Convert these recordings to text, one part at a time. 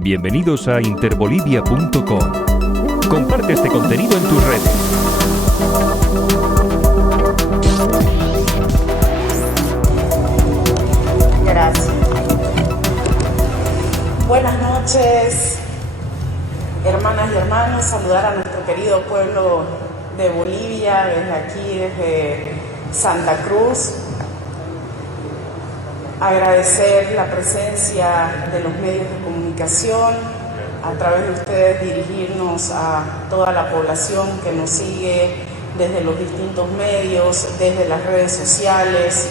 Bienvenidos a interbolivia.com. Comparte este contenido en tus redes. Gracias. Buenas noches, hermanas y hermanos. Saludar a nuestro querido pueblo de Bolivia, desde aquí, desde Santa Cruz. Agradecer la presencia de los medios de comunicación, a través de ustedes dirigirnos a toda la población que nos sigue desde los distintos medios, desde las redes sociales.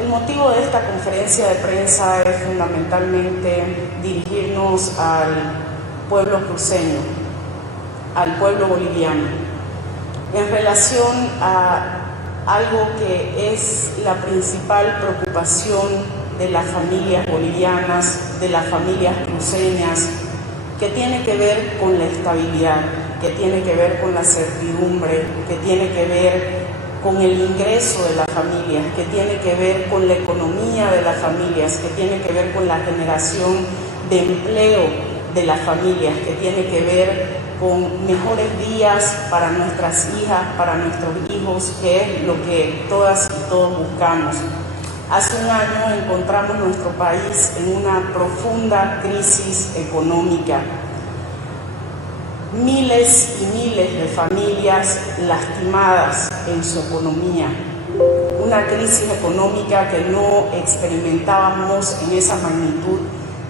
El motivo de esta conferencia de prensa es fundamentalmente dirigirnos al pueblo cruceño, al pueblo boliviano, en relación a algo que es la principal preocupación de las familias bolivianas, de las familias cruceñas, que tiene que ver con la estabilidad, que tiene que ver con la certidumbre, que tiene que ver con el ingreso de las familias, que tiene que ver con la economía de las familias, que tiene que ver con la generación de empleo de las familias, que tiene que ver con mejores días para nuestras hijas, para nuestros hijos, que es lo que todas y todos buscamos. Hace un año encontramos nuestro país en una profunda crisis económica. Miles y miles de familias lastimadas en su economía. Una crisis económica que no experimentábamos en esa magnitud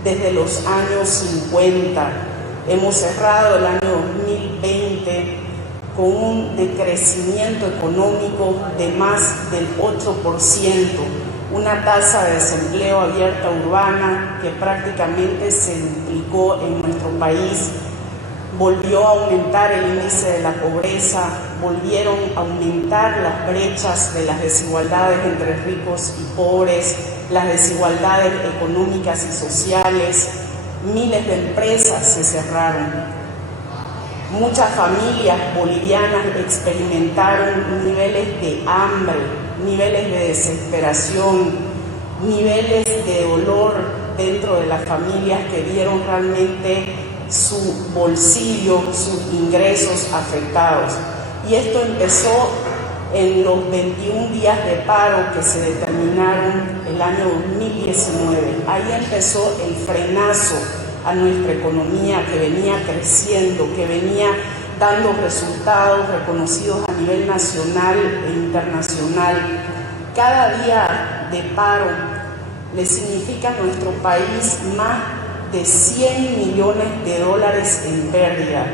desde los años 50. Hemos cerrado el año 2020 con un decrecimiento económico de más del 8%, una tasa de desempleo abierta urbana que prácticamente se duplicó en nuestro país. Volvió a aumentar el índice de la pobreza, volvieron a aumentar las brechas de las desigualdades entre ricos y pobres, las desigualdades económicas y sociales. Miles de empresas se cerraron. Muchas familias bolivianas experimentaron niveles de hambre, niveles de desesperación, niveles de dolor dentro de las familias que vieron realmente su bolsillo, sus ingresos afectados. Y esto empezó en los 21 días de paro que se determinaron el año 2019. Ahí empezó el frenazo a nuestra economía, que venía creciendo, que venía dando resultados reconocidos a nivel nacional e internacional. Cada día de paro le significa a nuestro país más de 100 millones de dólares en pérdida.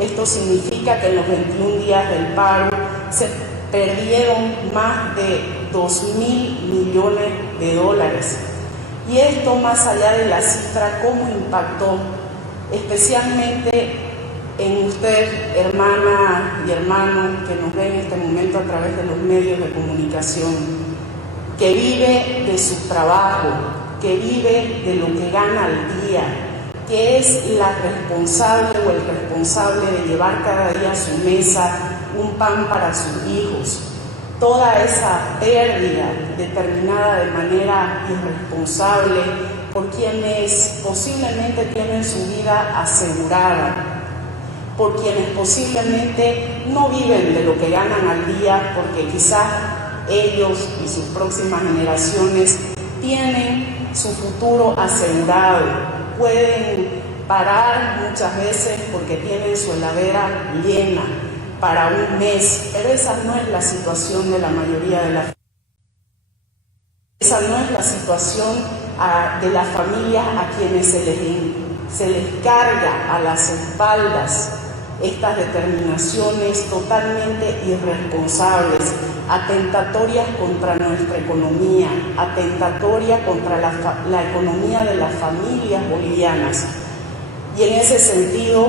Esto significa que en los 21 días del paro se perdieron más de 2.000 millones de dólares. Y esto, más allá de la cifra, ¿cómo impactó? Especialmente en usted, hermana y hermano, que nos ven en este momento a través de los medios de comunicación, que vive de su trabajo, que vive de lo que gana al día, que es la responsable o el responsable de llevar cada día a su mesa un pan para sus hijos. Toda esa pérdida determinada de manera irresponsable por quienes posiblemente tienen su vida asegurada, por quienes posiblemente no viven de lo que ganan al día, porque quizás ellos y sus próximas generaciones tienen su futuro asegurado, pueden parar muchas veces porque tienen su heladera llena para un mes, pero esa no es la situación de la mayoría de las familias. Esa no es la situación de las familias a quienes se les carga a las espaldas estas determinaciones totalmente irresponsables, atentatorias contra nuestra economía, atentatorias contra la economía de las familias bolivianas. Y en ese sentido,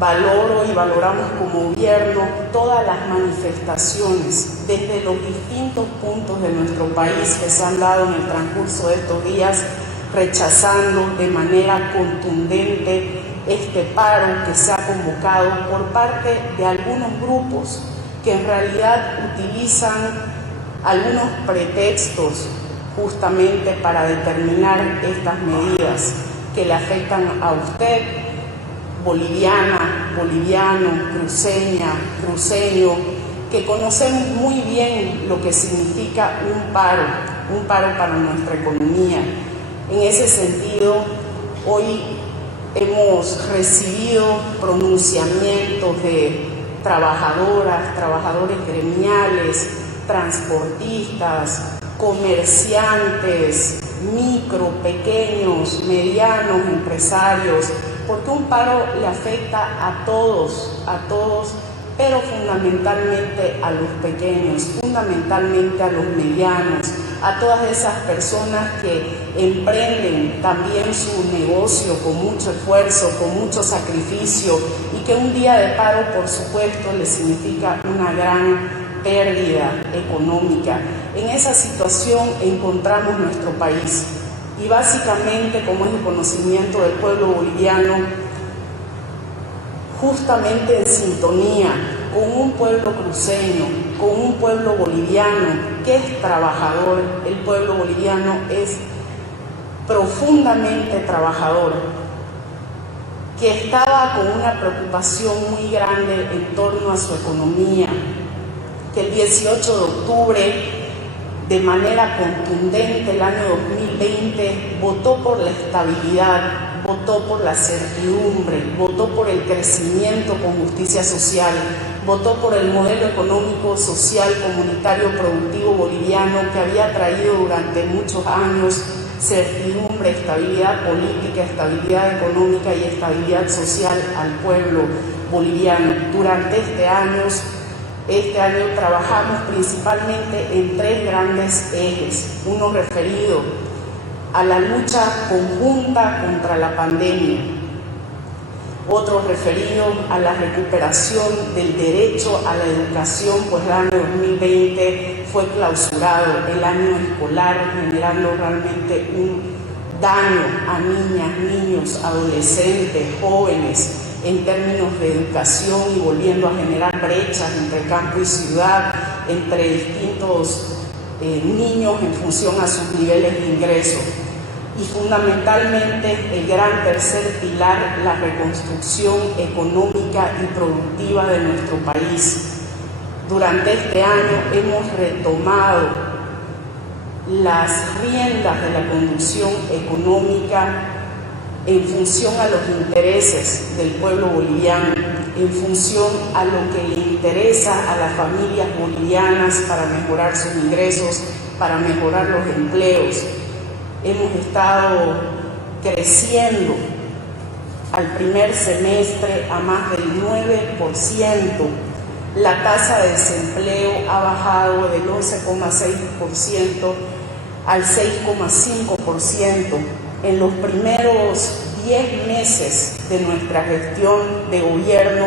valoro y valoramos como gobierno todas las manifestaciones desde los distintos puntos de nuestro país que se han dado en el transcurso de estos días, rechazando de manera contundente este paro que se ha convocado por parte de algunos grupos que en realidad utilizan algunos pretextos justamente para determinar estas medidas. que le afectan a usted, boliviana, boliviano, cruceña, cruceño, que conocemos muy bien lo que significa un paro para nuestra economía. En ese sentido, hoy hemos recibido pronunciamientos de trabajadoras, trabajadores gremiales, transportistas, comerciantes, micro, pequeños, medianos empresarios, porque un paro le afecta a todos, pero fundamentalmente a los pequeños, fundamentalmente a los medianos, a todas esas personas que emprenden también su negocio con mucho esfuerzo, con mucho sacrificio, y que un día de paro, por supuesto, les significa una gran pérdida económica. En esa situación encontramos nuestro país, y básicamente, como es el conocimiento del pueblo boliviano, justamente en sintonía con un pueblo cruceño, con un pueblo boliviano que es trabajador. El pueblo boliviano es profundamente trabajador, que estaba con una preocupación muy grande en torno a su economía, que el 18 de octubre, de manera contundente, el año 2020, votó por la estabilidad, votó por la certidumbre, votó por el crecimiento con justicia social, votó por el modelo económico, social, comunitario, productivo boliviano que había traído durante muchos años certidumbre, estabilidad política, estabilidad económica y estabilidad social al pueblo boliviano. Durante este año trabajamos principalmente en tres grandes ejes: uno referido a la lucha conjunta contra la pandemia, otro referido a la recuperación del derecho a la educación, pues el año 2020 fue clausurado, el año escolar, generando realmente un daño a niñas, niños, adolescentes, jóvenes, en términos de educación, y volviendo a generar brechas entre campo y ciudad, entre distintos niños en función a sus niveles de ingreso. Y fundamentalmente el gran tercer pilar, la reconstrucción económica y productiva de nuestro país. Durante este año hemos retomado las riendas de la conducción económica en función a los intereses del pueblo boliviano, en función a lo que le interesa a las familias bolivianas para mejorar sus ingresos, para mejorar los empleos. Hemos estado creciendo al primer semestre a más del 9%. La tasa de desempleo ha bajado del 11,6% al 6,5%. En los primeros 10 meses de nuestra gestión de gobierno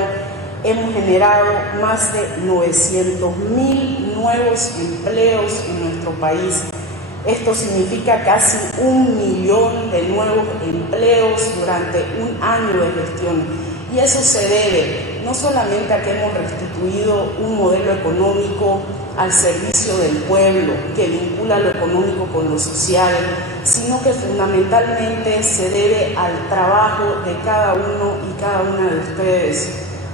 hemos generado más de 900.000 nuevos empleos en nuestro país. Esto significa casi 1 millón de nuevos empleos durante un año de gestión. Y eso se debe no solamente a que hemos restituido un modelo económico al servicio del pueblo, que vincula lo económico con lo social, sino que fundamentalmente se debe al trabajo de cada uno y cada una de ustedes,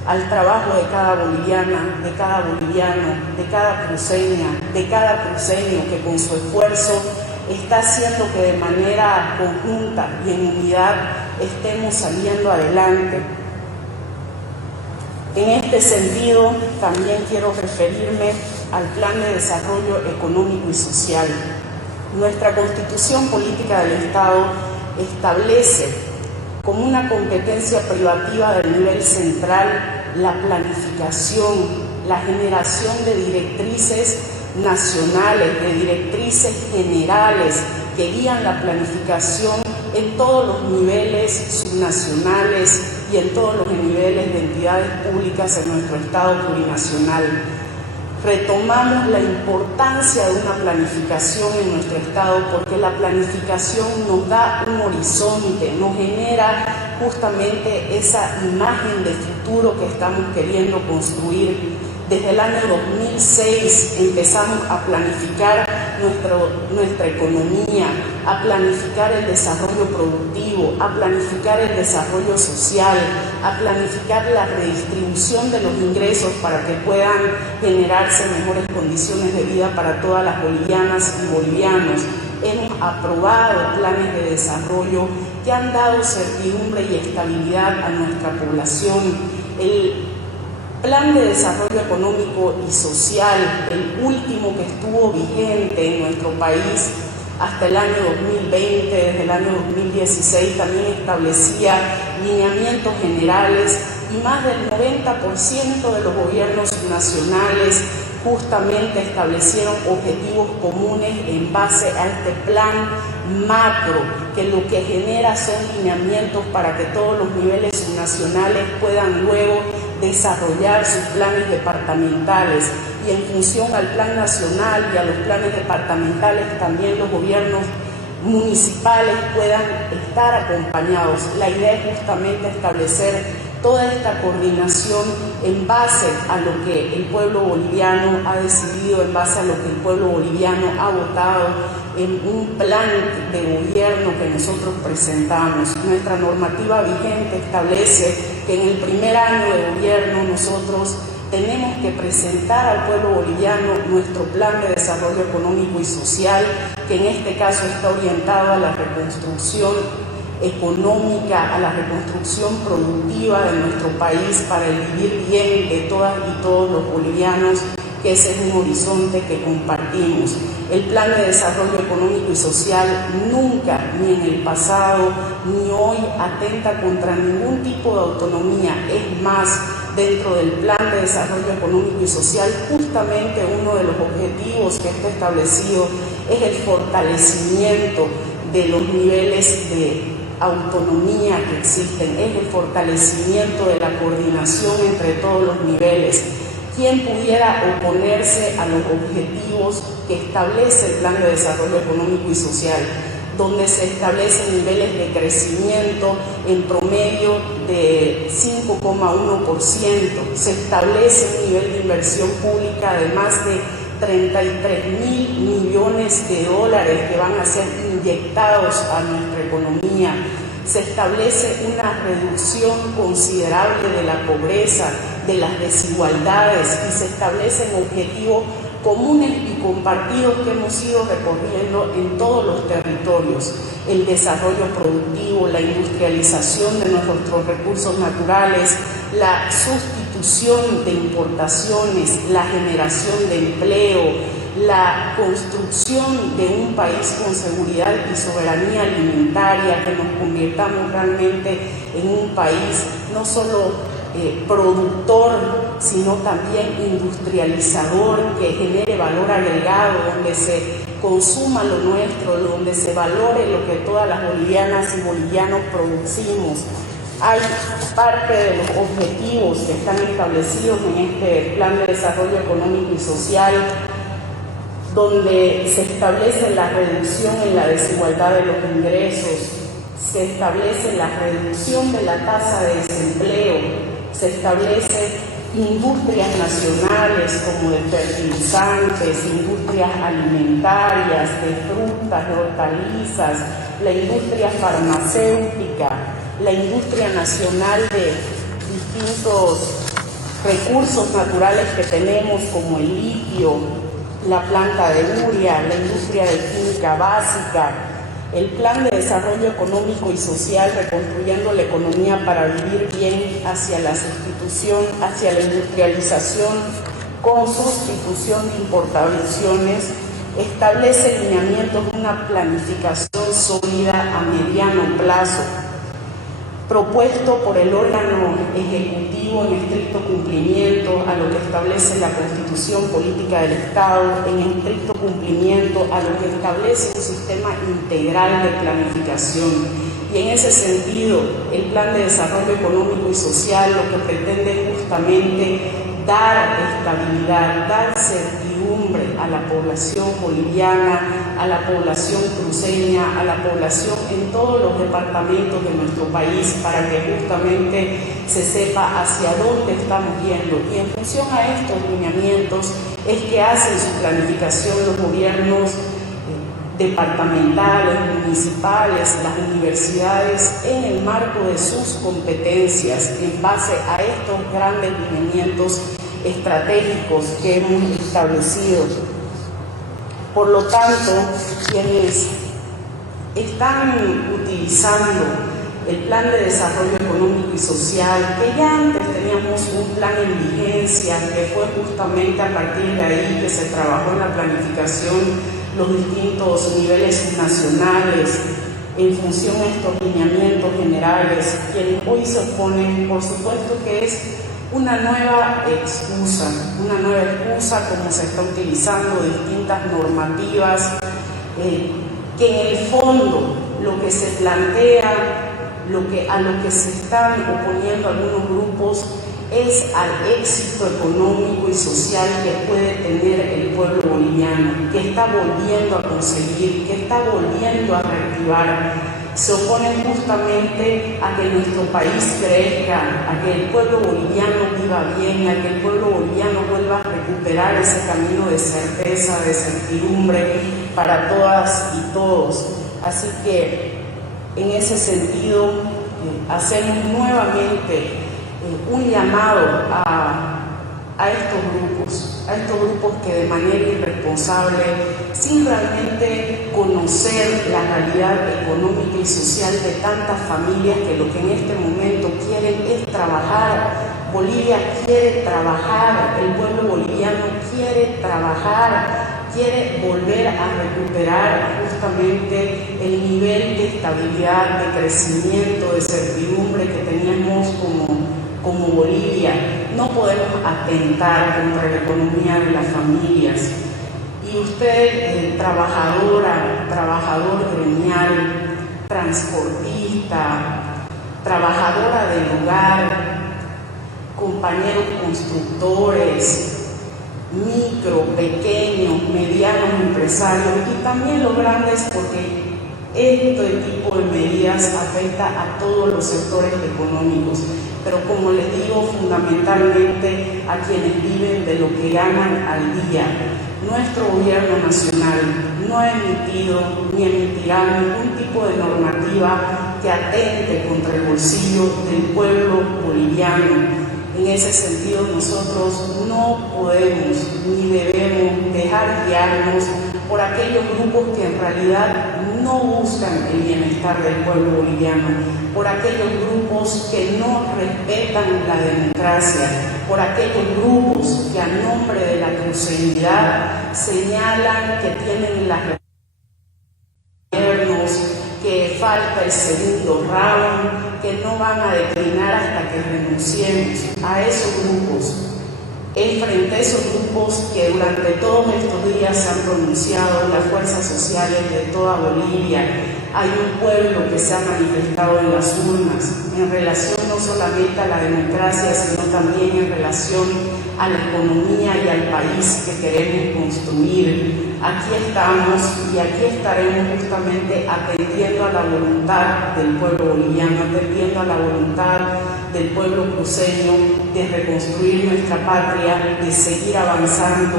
al trabajo de cada boliviana, de cada boliviano, de cada cruceña, de cada cruceño que con su esfuerzo está haciendo que de manera conjunta y en unidad estemos saliendo adelante. En este sentido, también quiero referirme al Plan de Desarrollo Económico y Social. Nuestra Constitución Política del Estado establece como una competencia privativa del nivel central la planificación, la generación de directrices nacionales, de directrices generales que guían la planificación en todos los niveles subnacionales y en todos los niveles de entidades públicas en nuestro Estado plurinacional. Retomamos la importancia de una planificación en nuestro Estado porque la planificación nos da un horizonte, nos genera justamente esa imagen de futuro que estamos queriendo construir. Desde el año 2006 empezamos a planificar nuestra economía, a planificar el desarrollo productivo, a planificar el desarrollo social, a planificar la redistribución de los ingresos para que puedan generarse mejores condiciones de vida para todas las bolivianas y bolivianos. Hemos aprobado planes de desarrollo que han dado certidumbre y estabilidad a nuestra población. El Plan de Desarrollo Económico y Social, el último que estuvo vigente en nuestro país hasta el año 2020, desde el año 2016, también establecía lineamientos generales y más del 90% de los gobiernos nacionales justamente establecieron objetivos comunes en base a este plan macro, que lo que genera son lineamientos para que todos los niveles nacionales puedan luego desarrollar sus planes departamentales, y en función al plan nacional y a los planes departamentales también los gobiernos municipales puedan estar acompañados. La idea es justamente establecer toda esta coordinación en base a lo que el pueblo boliviano ha decidido, en base a lo que el pueblo boliviano ha votado en un plan de gobierno que nosotros presentamos. Nuestra normativa vigente establece que en el primer año de gobierno nosotros tenemos que presentar al pueblo boliviano nuestro plan de desarrollo económico y social, que en este caso está orientado a la reconstrucción económica, a la reconstrucción productiva de nuestro país para el vivir bien de todas y todos los bolivianos, que ese es un horizonte que compartimos. El Plan de Desarrollo Económico y Social nunca, ni en el pasado, ni hoy, atenta contra ningún tipo de autonomía. Es más, dentro del Plan de Desarrollo Económico y Social, justamente uno de los objetivos que está establecido es el fortalecimiento de los niveles de autonomía que existen, es el fortalecimiento de la coordinación entre todos los niveles. ¿Quién pudiera oponerse a los objetivos que establece el Plan de Desarrollo Económico y Social, donde se establecen niveles de crecimiento en promedio de 5,1%, se establece un nivel de inversión pública de más de 33.000 millones de dólares que van a ser inyectados a nuestra economía? Se establece una reducción considerable de la pobreza, de las desigualdades, y se establecen objetivos comunes y compartidos que hemos ido recorriendo en todos los territorios: el desarrollo productivo, la industrialización de nuestros recursos naturales, la sustitución de importaciones, la generación de empleo, la construcción de un país con seguridad y soberanía alimentaria, que nos convirtamos realmente en un país no solo productor, sino también industrializador, que genere valor agregado, donde se consuma lo nuestro, donde se valore lo que todas las bolivianas y bolivianos producimos. Hay parte de los objetivos que están establecidos en este Plan de Desarrollo Económico y Social, donde se establece la reducción en la desigualdad de los ingresos, se establece la reducción de la tasa de desempleo, se establece industrias nacionales como de fertilizantes, industrias alimentarias, de frutas, de hortalizas, la industria farmacéutica, la industria nacional de distintos recursos naturales que tenemos como el litio, la planta de urea, la industria de química básica, el Plan de Desarrollo Económico y Social, reconstruyendo la economía para vivir bien, hacia la sustitución, hacia la industrialización con sustitución de importaciones, establece lineamientos de una planificación sólida a mediano plazo, propuesto por el órgano ejecutivo en estricto cumplimiento a lo que establece la Constitución Política del Estado, en estricto cumplimiento a lo que establece un sistema integral de planificación. Y en ese sentido, el Plan de Desarrollo Económico y Social lo que pretende es justamente dar estabilidad, dar certidumbre a la población boliviana, a la población cruceña, a la población en todos los departamentos de nuestro país, para que justamente se sepa hacia dónde estamos yendo. Y en función a estos lineamientos es que hacen su planificación los gobiernos departamentales, municipales, las universidades, en el marco de sus competencias, en base a estos grandes lineamientos estratégicos que hemos establecido. Por lo tanto, quienes están utilizando el Plan de Desarrollo Económico y Social, que ya antes teníamos un plan en vigencia, que fue justamente a partir de ahí que se trabajó en la planificación los distintos niveles nacionales, en función de estos lineamientos generales, quienes hoy se oponen, por supuesto que es una nueva excusa como se está utilizando distintas normativas, que en el fondo lo que se plantea, a lo que se están oponiendo algunos grupos es al éxito económico y social que puede tener el pueblo boliviano, que está volviendo a conseguir, que está volviendo a reactivar. Se oponen justamente a que nuestro país crezca, a que el pueblo boliviano viva bien, a que el pueblo boliviano vuelva a recuperar ese camino de certeza, de certidumbre para todas y todos. Grupos. Así que en ese sentido hacemos nuevamente un llamado a estos grupos que de manera irresponsable, sin realmente conocer la realidad económica y social de tantas familias que lo que en este momento quieren es trabajar. Bolivia quiere trabajar, el pueblo boliviano quiere trabajar, quiere volver a recuperar justamente el nivel de estabilidad, de crecimiento, de certidumbre que teníamos como Bolivia. No podemos atentar contra la economía de las familias. Y usted, trabajador gremial, transportista, trabajadora del hogar, compañeros constructores, micro, pequeños, medianos empresarios y también los grandes, porque este tipo de medidas afecta a todos los sectores económicos, pero como les digo, fundamentalmente a quienes viven de lo que ganan al día. Nuestro gobierno nacional no ha emitido ni emitirá ningún tipo de normativa que atente contra el bolsillo del pueblo boliviano. En ese sentido, nosotros no podemos ni debemos dejar guiarnos por aquellos grupos que en realidad no buscan el bienestar del pueblo boliviano, por aquellos grupos que no respetan la democracia, por aquellos grupos que a nombre de la cruceñidad señalan que tienen las gobiernos, que falta el segundo round, que no van a declinar hasta que renunciemos. A esos grupos, es frente a esos grupos que durante todos estos días se han pronunciado las fuerzas sociales de toda Bolivia. Hay un pueblo que se ha manifestado en las urnas en relación no solamente a la democracia, sino también en relación a la economía y al país que queremos construir. Aquí estamos y aquí estaremos justamente atendiendo a la voluntad del pueblo boliviano, atendiendo a la voluntad del pueblo cruceño de reconstruir nuestra patria, de seguir avanzando,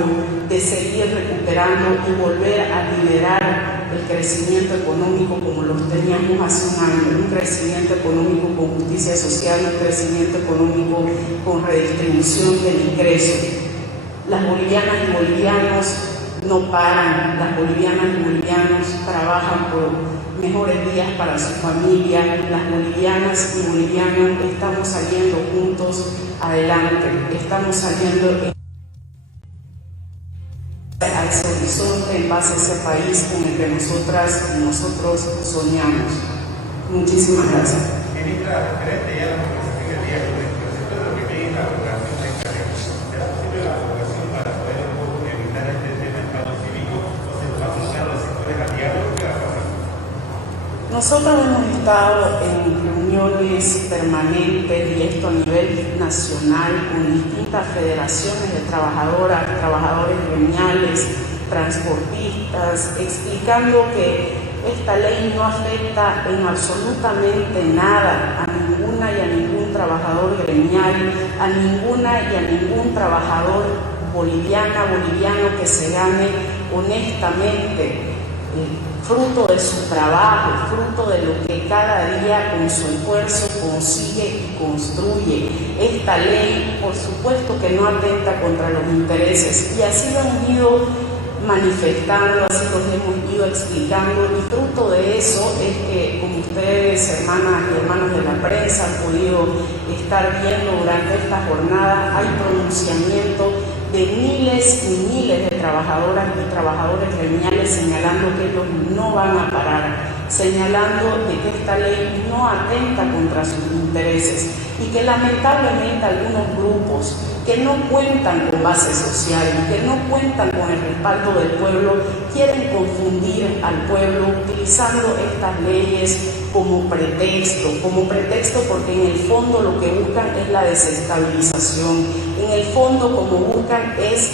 de seguir recuperando y volver a liderar el crecimiento económico como lo teníamos hace un año, un crecimiento económico con justicia social, un crecimiento económico con redistribución del ingreso. Las bolivianas y bolivianos no paran, las bolivianas y bolivianos trabajan por mejores días para su familia, las bolivianas y bolivianos estamos saliendo juntos adelante, estamos saliendo a ese horizonte, en base a ese país con el que nosotras y nosotros soñamos. Muchísimas gracias. Ministra, referente ya a la conversación del día de hoy, respecto de lo que viene la abrogación de esta ley, ¿será posible la abrogación para poder un poco evitar este tema en plano cívico o se va a asociar a los sectores al diálogo? ¿Qué va a pasar? Nosotros hemos estado en reuniones permanentes y esto a nivel nacional con distintas federaciones de trabajadoras, trabajadores gremiales, transportistas, explicando que esta ley no afecta en absolutamente nada a ninguna y a ningún trabajador gremial, a ninguna y a ningún trabajador boliviano que se gane honestamente fruto de su trabajo, fruto de lo que cada día con su esfuerzo consigue y construye. Esta ley, por supuesto que no atenta contra los intereses, y así lo hemos ido manifestando, así los hemos ido explicando, y fruto de eso es que, como ustedes, hermanas y hermanos de la prensa, han podido estar viendo durante esta jornada, hay pronunciamiento de miles y miles de trabajadoras y trabajadores gremiales señalando que ellos no van a parar, señalando de que esta ley no atenta contra sus intereses y que lamentablemente algunos grupos que no cuentan con base social y que no cuentan con el respaldo del pueblo quieren confundir al pueblo utilizando estas leyes como pretexto porque en el fondo lo que buscan es la desestabilización, en el fondo como buscan es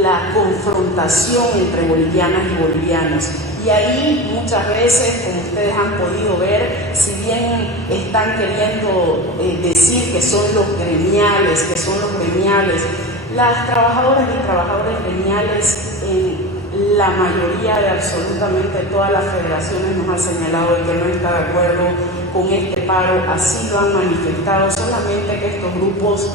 la confrontación entre bolivianas y bolivianos. Y ahí muchas veces, como ustedes han podido ver, si bien están queriendo decir que son los gremiales, las trabajadoras y trabajadores gremiales en la mayoría de absolutamente todas las federaciones nos han señalado que no está de acuerdo con este paro, así lo han manifestado, solamente que estos grupos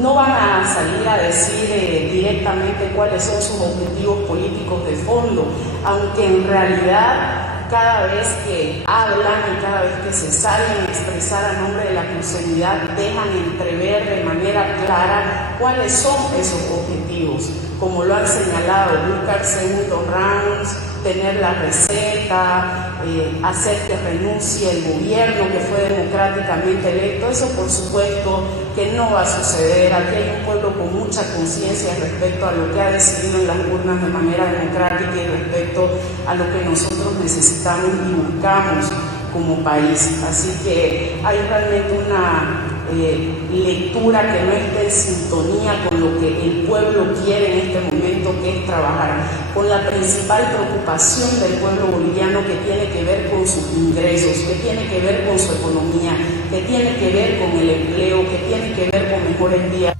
no van a salir a decir directamente cuáles son sus objetivos políticos de fondo, aunque en realidad cada vez que hablan y cada vez que se salen a expresar a nombre de la cruceñidad dejan entrever de manera clara cuáles son esos objetivos, como lo han señalado, buscar segundos rounds, tener la receta, hacer que renuncie el gobierno que fue democráticamente electo. Eso por supuesto que no va a suceder. Aquí hay un pueblo con mucha conciencia respecto a lo que ha decidido en las urnas de manera democrática y respecto a lo que nosotros necesitamos y buscamos como país. Así que hay realmente una lectura que no esté en sintonía con lo que el pueblo quiere en este momento, que es trabajar, con la principal preocupación del pueblo boliviano, que tiene que ver con sus ingresos, que tiene que ver con su economía, que tiene que ver con el empleo, que tiene que ver con mejores días.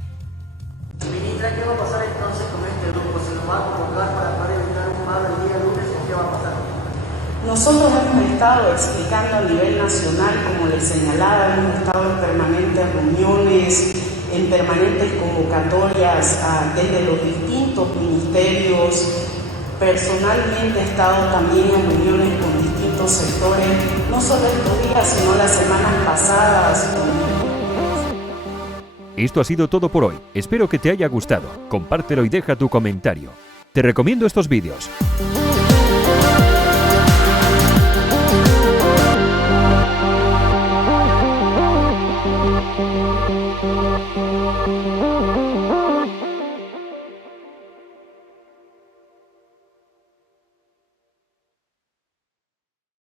Ministra, ¿qué va a pasar entonces con este grupo? ¿Se nos va a convocar para poder evitar un paro el día lunes o qué va a pasar? Nosotros hemos estado explicando a nivel nacional, como les señalaba, hemos estado en permanentes reuniones, en permanentes convocatorias desde los distintos ministerios. Personalmente he estado también en reuniones con distintos sectores, no solo estos días, sino las semanas pasadas. Esto ha sido todo por hoy. Espero que te haya gustado. Compártelo y deja tu comentario. Te recomiendo estos vídeos.